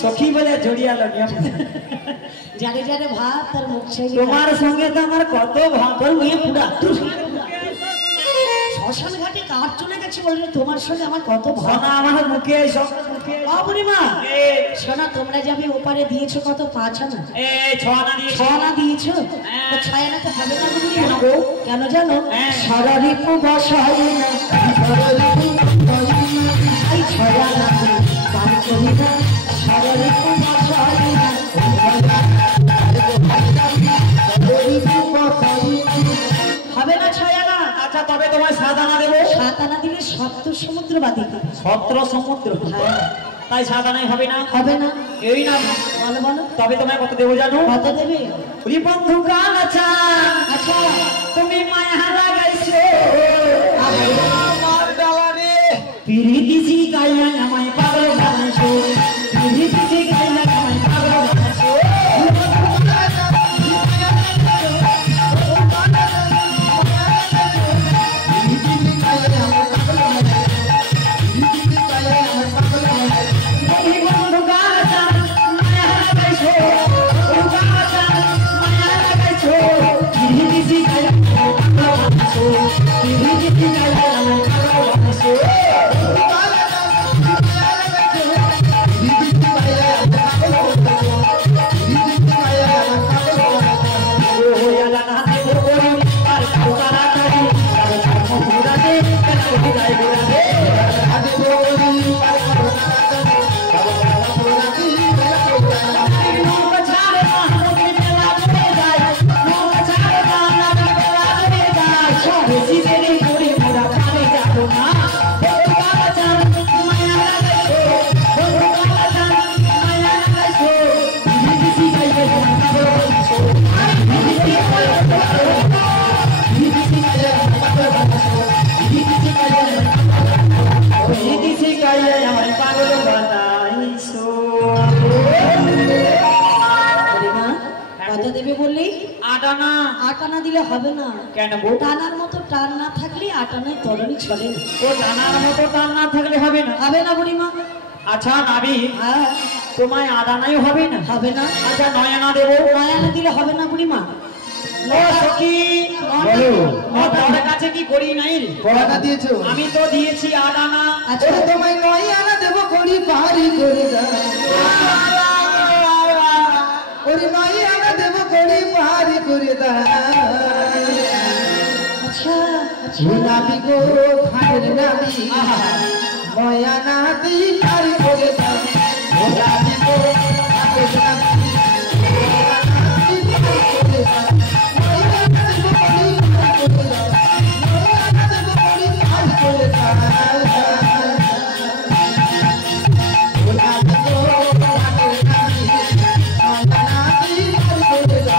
सखी बोले जोड़िया लगिया जारे जारे भात और मुख से तुम्हारे संगे तो हमारे कत भात और मुझे पूरा শ্মশান ঘাটে কাঠ চলে গেছে বলে তোমার সঙ্গে আমার কত ভাত আমার মুখে সব বাবুরি মা সোনা তোমরা যাবে ওপারে দিয়েছো কত 5 আনা এই 6 আনা দিয়েছো 6 আনা দিয়েছো তো 6 আনা তো হবে না বুঝলি কেন জানো সারারিপু বসাই না সারারিপু বসাই না এই 6 আনা পার করি না সারারিপু বসাই না হবে না 6 আনা আচ্ছা তবে তোমায় 7 আনা দেব 7 আনা দিলে সপ্ত সমুদ্র বাদি 17 সমুদ্র হ্যাঁ তাই 7 আনাই হবে না এই না বলো বলো তবে তোমায় কত দেব জানো কত দেবে ওরে বন্ধু গান আচ্ছা আচ্ছা তুমি মায়া লাগাইছো আমার ডালারে পিরিতি শিখাইয়া আমায় পাগল বানাইছো পিরিতি শিখাইয়া আমায় পাগল বানাইছো হবে না কেন গো টানার মতো টান না থাকলে আটানায় তরণী চলে না ও টানার মতো টান না থাকলে হবে না বুড়িমা আচ্ছা নাবি হ্যাঁ তোমায় আদানাই হবে না আচ্ছা 9 আনা দেব 9 আনা দিলে হবে না বুড়িমা ও সখী বলো তোমার কাছে কি করি নাই রে কয়টা দিয়েছো আমি তো দিয়েছি 8 আনা আচ্ছা তোমায় 9 আনা দেব করি পারি করে দাও ওরে 9 আনা দেব করি পারি করে দাও আচ্ছা নাবি গো খানের নাবি 9 আনা দি পারি করে দাও ও নাবি গো খানের নাবি 9 আনা দি পারি করে দাও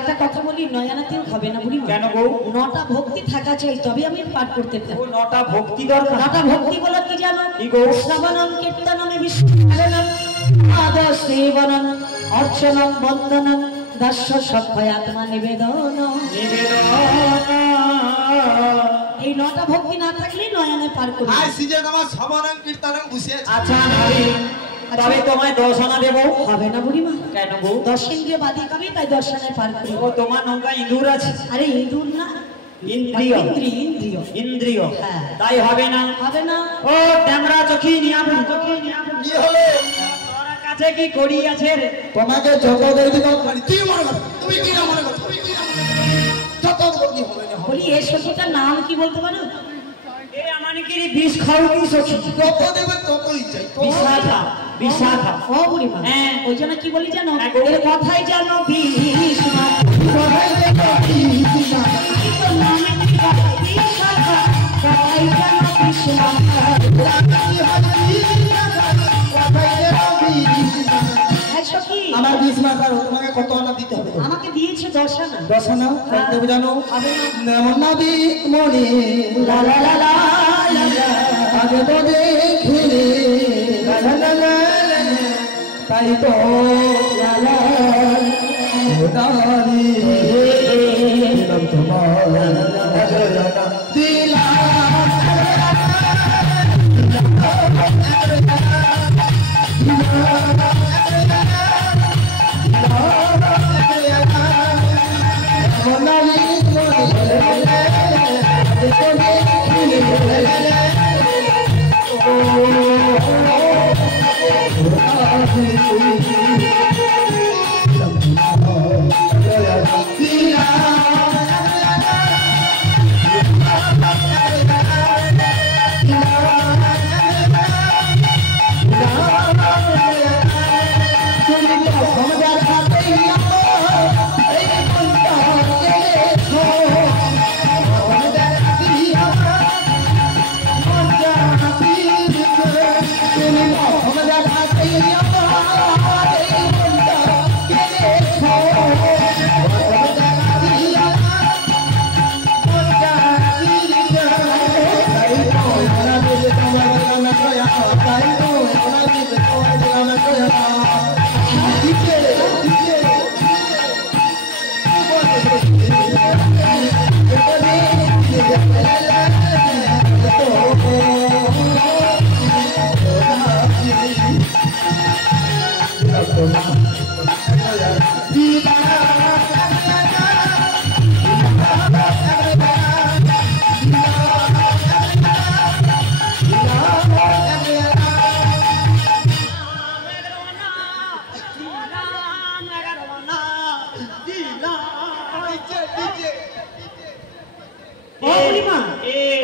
একটা কথা বলি 9 আনাতে হবে না বুড়ি কেন গো 9টা ভক্তি থাকা চাই তবে আমি পাঠ করতে পারি ও 9টা ভক্তি দরকার 9টা ভক্তি বলা কি জানো কি গো শ্রবণম কীর্তনম বিষ্ণুনাম আদর্শ সেবনং অর্চনং বন্দনং দাস্য সভ্যাত্মা নিবেদন। এই নটা ভক্তি না থাকলে নয়নে পার করি। আচ্ছা তবে তোমায় দর্শনা দেবো। হবে না বুড়িমা? কেন গো? দর্শন বাদী কবি, তাই দর্শনে পার করি। ও তোমার নৌকা ইঁদুর আছে? আরে ইঁদুর না, ইন্দ্রিয়। ইন্দ্রিয়। ইন্দ্রিয়, হ্যাঁ। তাই হবে না? হবে না। ও ট্যাংরা চোখি নিয়াম কি হলো? তোরা কাছে কি করি আছে রে? তোমাকে যত দেরি দিব তুই মনে কর, তুমি কি না মনে কর, তুমি কি না মনে কর, যত বলি হবে না। বলি এই সখীটার নাম কি বলতে পারো? এ আমানিকিরি বিষ খাও কি সখী? যত দেবে ততই চাই। বিশাখা, বিশাখা। ও বুড়িমা, হ্যাঁ। ওই জন্য কি বলি জানো? হ্যাঁ গো। এর কথাই জানো বিষ্মা, কথাই দেখো বিষ্মা, তোর নামে কি বলে বিশাখা, কথাই জানো বিষ্মা। রাখি হাজি কথাই দেখো বিষ্মা। হ্যাঁ সখী, আমার বিষ্মা কার তোমাকে কত আনা দিতে হবে? আমাকে দিয়েছে দর্শনা। দর্শনা দেব জানো? হবে না। নাম নবী মনে লা লা লা লা লা লা। আগে তো দেখিলে লা লা লা লা লা, তাই তো লা লা ওদারি দিলাম তোমার দিলাম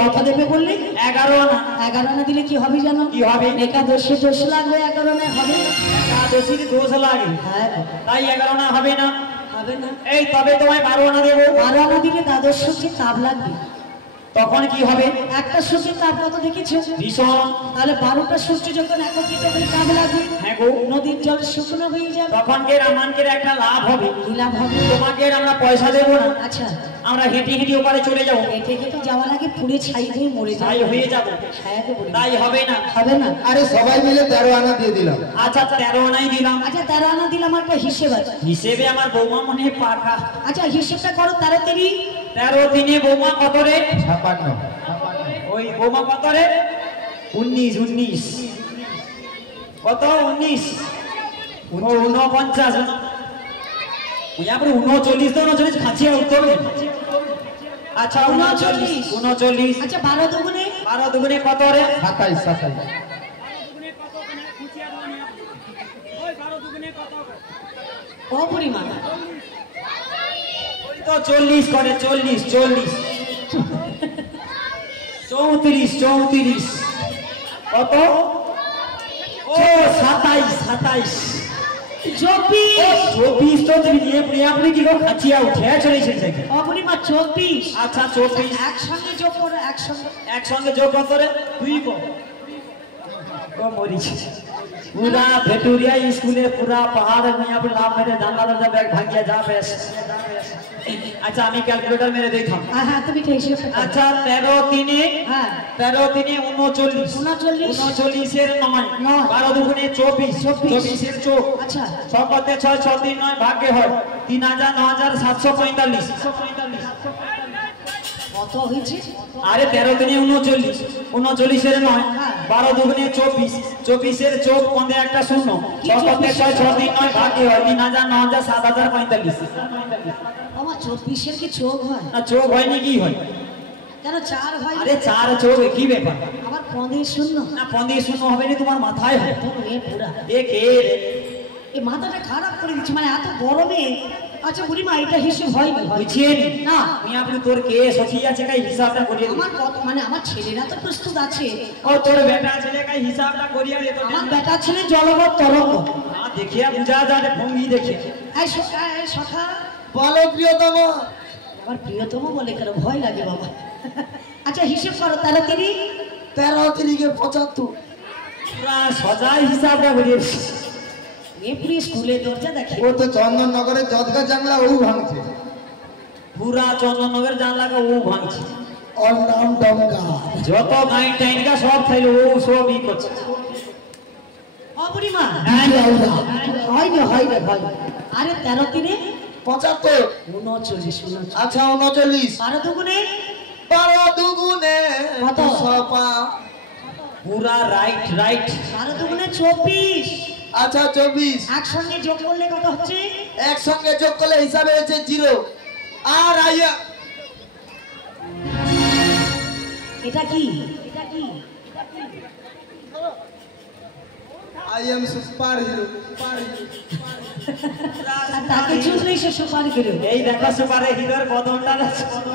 কথা দেবে বললে 11 আনা। 11 আনা দিলে কি হবে জানো? কি হবে? একাদশী দোষ লাগবে, 11 আনা হবে না। একাদশীর দোষ লাগে, হ্যাঁ তাই 11 আনা হবে না। হবে না। এই তবে তোমায় 12 আনা দেবো। 12 আনা দিলে দ্বাদশ সূচি তাপ লাগবে। তখন কি হবে? একটা সূচি তাপ কত দেখেছো? ভীষণ। তাহলে 12টা সূর্য যখন একত্রিত হয়ে তাপ লাগবে, হ্যাঁ গো। নদীর জল শুকনো হয়ে যাবে। তখন কে রামানকের একটা লাভ হবে। কি লাভ হবে? তোমাকে আমরা পয়সা দেবো না, আচ্ছা, আমরা হেঁটে হেঁটে ওপারে চলে যাবো, হেঁটে হেঁটে যাওয়ার আগে পুড়ে ছাই হয়ে মরে তাই যাবে। হয়ে যাবো। হ্যাঁ গো বুড়ি। তাই হবে না। হবে না। আরে সবাই মিলে 13 আনা দিয়ে দিলাম। আচ্ছা 13 আনাই দিলাম। আচ্ছা 13 আনা দিলাম, একটা হিসেব আছে। হিসেবে আমার বৌমা মনে হয় পাকা। আচ্ছা হিসেবটা করো তাড়াতাড়ি। 13 দিনে বৌমা কত রে? 56 ওই বৌমা কত রে? 19 কত? 19 49 ওই আপনি 39 তো 39 খাচ্ছি উত্তর। আচ্ছা 39। আচ্ছা 12 দুগুণে? 12 দুগুণে কত রে? 27 ও পরিমাণ ওই তো 40 করে। 40 34 কত? ও 27 24 তো তুমি নিয়ে প্রিয়া আপনি কি গো খাচ্ছিয়া উঠে চলেছেন দেখে। ও পরিমাণ 24। আচ্ছা 24 একসঙ্গে যোগ করো, একসঙ্গে। একসঙ্গে যোগ কত রে? 2 কো ও মরিছে। पूरा भेटुरिया स्कूले पूरा पहाड़ में यहाँ पे लाभ मेरे जानला दर्जा बैग भागिया जा बेस अच्छा আমি ক্যালকুলেটর মেরে দেইতাম হ্যাঁ তুমি ঠিক হিসাব করো। আচ্ছা 13 3 হ্যাঁ 13 3 39 39 এর 9 12 দুগুণে 24 24 এর 4 আচ্ছা সব করতে 6 6 3 9 ভাগ্যে হয় 3000 9745 কত হয়েছে? আরে 13 3 39 39 এর 9 12 দুগুণে 24 24 এর 4 পন্দে একটা শূন্য সব করতে 6 6 3 9 ভাগ্যে হয় 3000 9000 7045 আমার 24 এর কি চোখ হয়? না চোখ হয় নি কি হয় কেন 4 হয়? আরে 4 চোখ কি ব্যাপার আমার পদে শূন্য না পন্দে শূন্য হবে না তোমার মাথায় হয় তো মেয়ে পুরা এ কে রে? এই মাথাটা খারাপ করে দিচ্ছে মানে এত গরমে। আচ্ছা বুড়িমা এটা হিসেব হয়নি বুঝছেন না আমি আপনি তোর কে সখী আছে কাই হিসাবটা করিয়ে দিই আমার মানে আমার ছেলেরা তো প্রস্তুত আছে। ও তোর বেটা ছেলে কাই হিসাবটা করিয়ে দে তো আমার বেটা ছেলে জলবৎ তরঙ্গ। না দেখিয়া বুঝা যায় ভঙ্গি দেখে এই সখা বলো প্রিয়তম। আমার প্রিয়তম বলে কেন ভয় লাগে বাবা। আচ্ছা হিসেব করো 13 3 13 3 75 পুরা সজাই হিসাবটা করিয়ে দিই এপ্রিল স্কুলে দরজা দেখে ও তো চন্দননগরে জদগা জাংলা ও ভাঙছে। পুরা চন্দননগর জানলাকে ও ভাঙছে ওর নাম ডঙ্গা। যত গাইন টাইনকা সব খাইলো ও সব ই করছে ও বুড়িমা হয়নি। আরে 13 3 75 39 আচ্ছা 39 12 দুগুণে 12 দুগুণে কত? 205 পুরা রাইট 12 দুগুণে 24 আচ্ছা 24 একসঙ্গে যোগ করলে কত হচ্ছে? একসঙ্গে যোগ করলে হিসাবে হচ্ছে 0 আর আইয়া এটা কি আই এম সুপার হিরো তাকে চুজলেই সে সুপার হিরো। এই দেখো সুপারে হিরোর বদনটা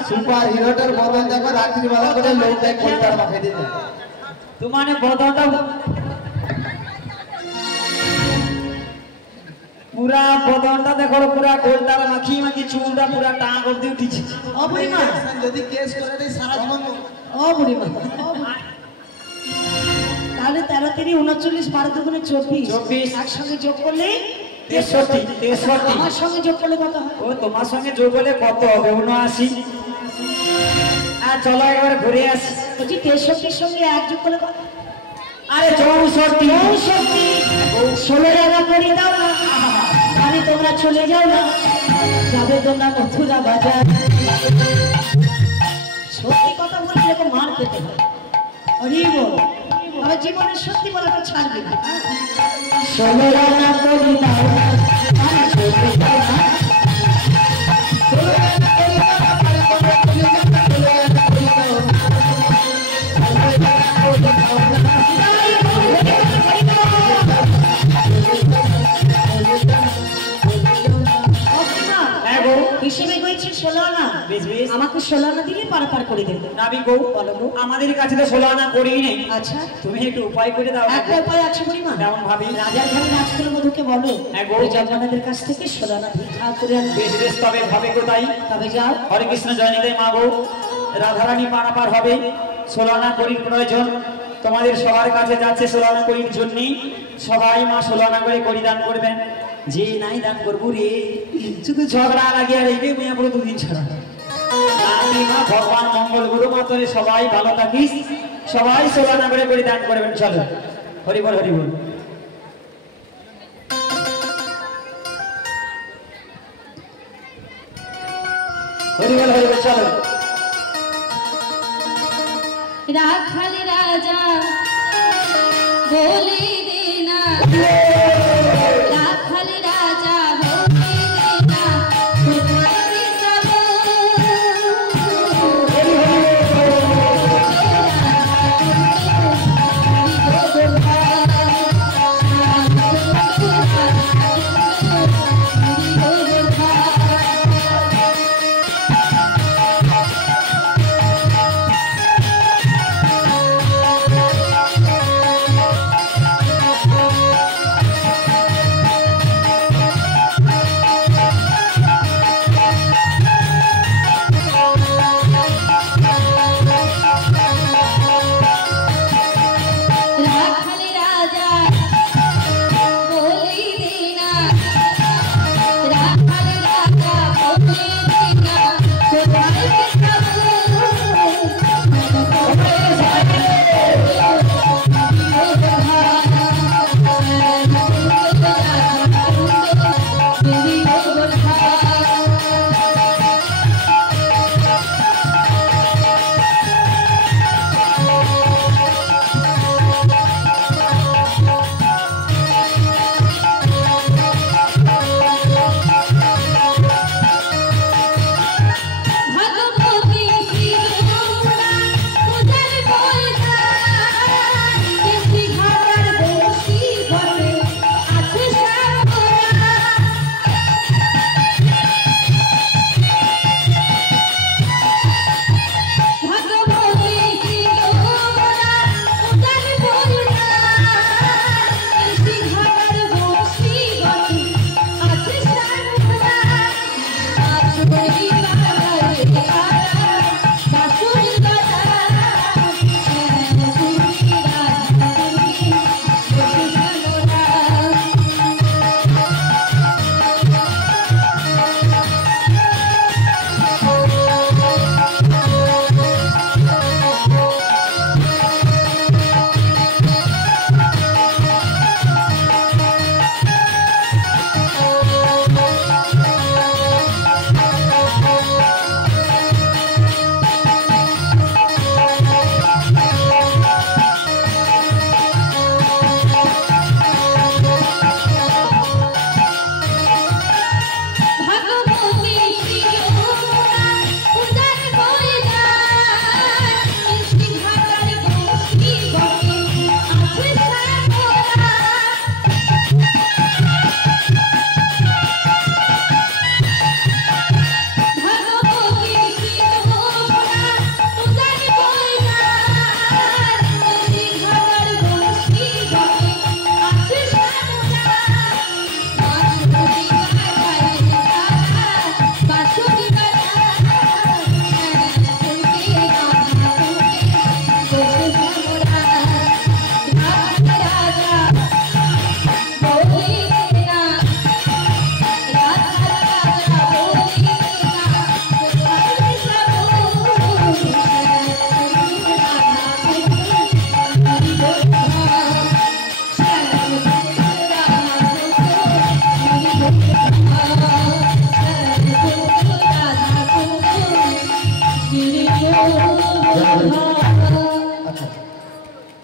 সুপার হিরোটার বদন দেখো রাত্রিবেলা করে লোক দেখ কলকার মাখে দিতে। তোমানে বদনটা পুরা বদনটা দেখো পুরা গোলটার মাখি চুলটা পুরা টাক অবধি উঠিছে ও বুড়িমা যদি কেস করে দেই সারা জীবন ও বুড়িমা তাহলে 13 3 39 12 দুগুণে 24 একসঙ্গে যোগ করলে 63 আমার সঙ্গে যোগ করলে কত হয়? ও তোমার সঙ্গে যোগ হলে কত হবে 79 আর চলো একবার ঘুরে আসি বলছি 63 সঙ্গে এক যোগ করলে কত? আরে 64 16 টাকা করে দাও না মানে তোমরা চলে যাও না যাবে তোমরা মথুরা বাজার। সত্যি কথা বলে এরকম মার খেতে হয় হরি বল আমার জীবনে সত্যি বলাটা ছাড়বে না। 16 টাকা করে দাও না মানে চলে যাও না হিসেবে কইছি 16 আনা আমাকে 16 আনা দিলে পার করে দেবে। নাবি গো বলো গো আমাদের কাছে তো 16 আনা করিই নেই। আচ্ছা তুমি একটু উপায় করে দাও একটা উপায় আছে বুড়িমা কেমন ভাবি রাজার ঘরে রাজকুল মধুকে বলো জগন্নাথের কাছ থেকে 16 আনা ভিক্ষা করে আনবে। বেশ তবে ভাবে গো তাই তবে যাও হরে কৃষ্ণ জয় নিতাই মা গো রাধারানী পারাপার হবে 16 আনা করির প্রয়োজন তোমাদের সবার কাছে যাচ্ছে 16 আনা করির জন্যই সবাই মা 16 আনা করে করি দান করবেন যে নাই দান করবো রে শুধু ঝগড়া লাগিয়ে রইবে মেয়া পুরো দুদিন ছাড়া মা ভগবান মঙ্গল গুরু মাতরে সবাই ভালো থাকিস সবাই 16 আনা করে করি দান করবেন চলো হরি বল হরি বল চলো রাখাল রাজা বলে দে না রাখাল রাজা বলে দে না কোথায় যাব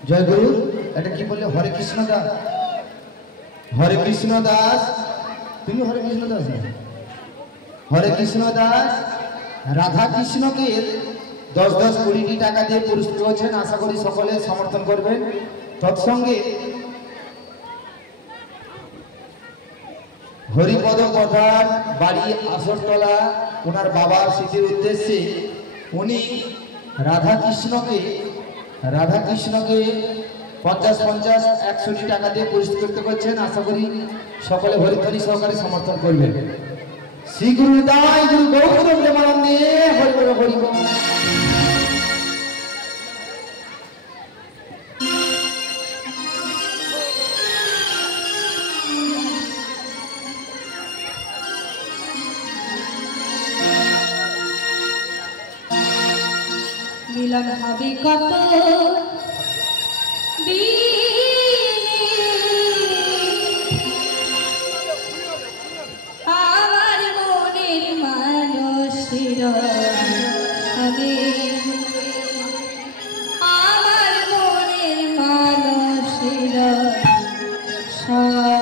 জয় গুরু। এটা কি বললে? হরে কৃষ্ণ দাস। হরে কৃষ্ণ দাস, তুমি হরে কৃষ্ণ দাস না? হরে কৃষ্ণ দাস রাধা কৃষ্ণকে 10-10 কোটি টাকা দিয়ে পুরস্কৃত হচ্ছেন। আশা করি সকলে সমর্থন করবেন। তৎসঙ্গে হরিপদ প্রধান বাড়ি আসরতলা, ওনার বাবার স্মৃতির উদ্দেশ্যে উনি রাধা কৃষ্ণকে 50-50-100 টাকা দিয়ে পুরস্কৃত করছেন। আশা করি সকলে হরিধ্বনি সহকারে সমর্থন করবেন। শ্রী গুরু দায় গুরু গৌতম প্রেমানন্দে হরি বল হরি বল। মিলন হবে কত দিনে, আমার মনের মানুষের সঙ্গে, আমার মনের মানুষের সঙ্গে।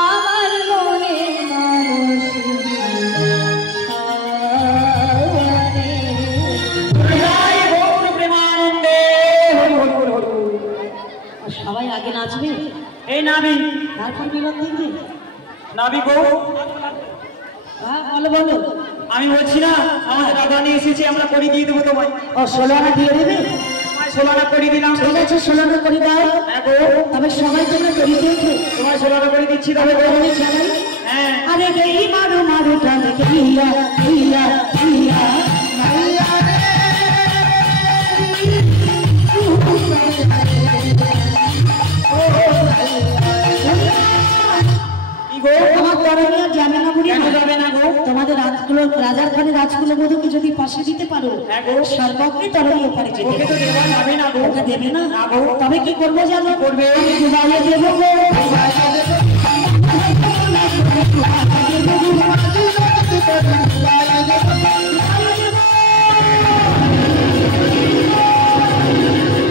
আমার মনে মানুষ নাবি এই নাবি তারপর মিলন দেখবি নাবি গো হ্যাঁ বলো বলো আমি বলছি না আমাদের রাধা নিয়ে এসেছে আমরা করে দিয়ে দেবো তোমায় ও 16 আনা দিয়ে দেবে তোমায় 16 আনা করে দিলাম ঠিক আছে 16 আনা করে দাও হ্যাঁ গো তবে সবাই জন্য তৈরি দেখে তোমায় 16 আনা করে দিচ্ছি তবে গো আমি চালাই হ্যাঁ আরে গেই মারো মারো টান গইয়া গইয়া গইয়া মাইয়া রে কি গো আমার তরণীয় জামিনা বুড়ি কেন যাবে না গো তোমাদের রাজগুলো রাজার ঘরে রাজগুলো বধূকে যদি পাশে দিতে পারো হ্যাঁ গো সর্বজ্ঞ তরণীয় পারে যেতে ওকে তো দেওয়া যাবে না গো ওকে দেবে না না গো তবে কি করবো জানো করবে দুবাইয়ে দেবো গো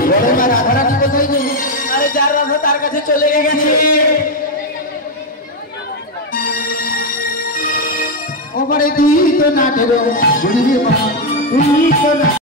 বড় মা রাধারানী কোথায় গেল? আরে যার রাধা তার কাছে চলে গেছে ওবারে তুই তো নাটের বুড়ি মা তুই তো না